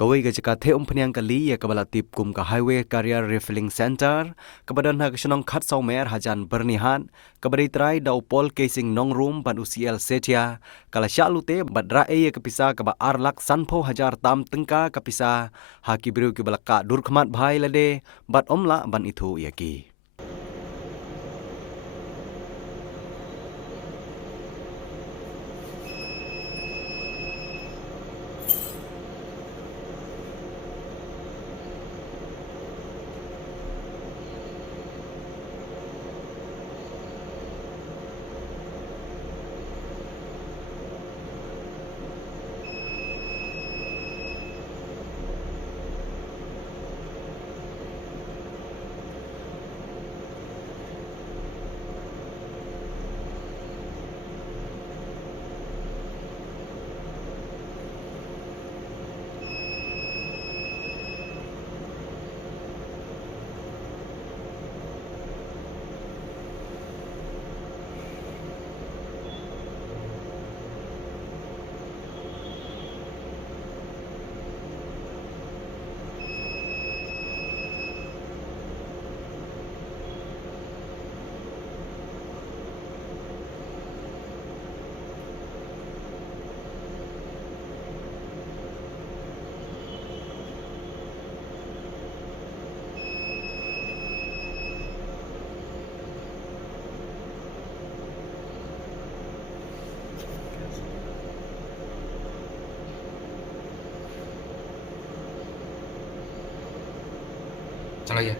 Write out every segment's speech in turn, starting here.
Kawai ga jika the penyang kali ya kabala tip kum ka highway career refilling center kebadan ha kesenong khat saumer hajan bernihan kabari trai dau pol casing nong room ban UCL setia kala syalute badra e ya kapisa kaba arlak sanpho hajar tam tengka kapisa ha kibru ki balaka durkhmat bhai lade bat omla ban itu yaki. चलो ये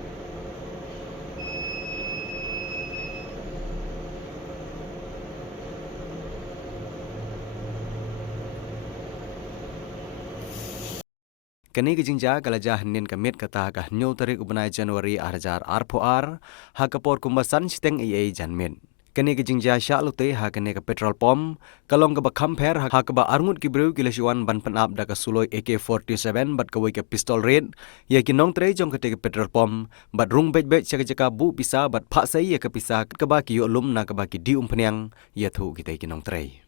Kani ke jingja kalajah nin kamit kata ka nyo tarik ubnai Januari 2024 ha kapor kumbasan siteng AA janmin. Kani ke jingja syalute ha kani ke petrol pom kalong ke bakamper ha ke ba arngut kibru kilasuan ban penap da ka suloi AK47 bat kawai ke pistol red ya kinong tre jong ke petrol pom bat rung bej jaka bu bisa bat phaksai ya ke pisa ke ba ki yo lum na ke ba ki di umpnyang ya thu kita kinong tre.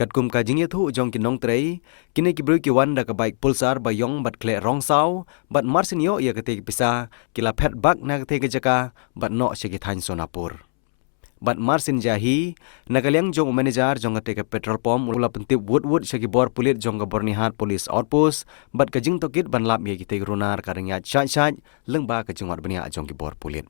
Kat kum ka jingya thu jong kinong trei kini kibru ki wanda ka baik pulsar bayong bat kle rong sau bat marsinyo ya kete pisa kila pet bak na kete jaka bat no segi thain sonapur bat marsin jahi nagaliang jong manager jong kete ke petrol pom ula pentip wood segi bor pulit jong ka bornihat polis outpost bat ka jing tokit ban lap ya kete runar karengya chat lengba ka jingwat benia jong ki bor pulit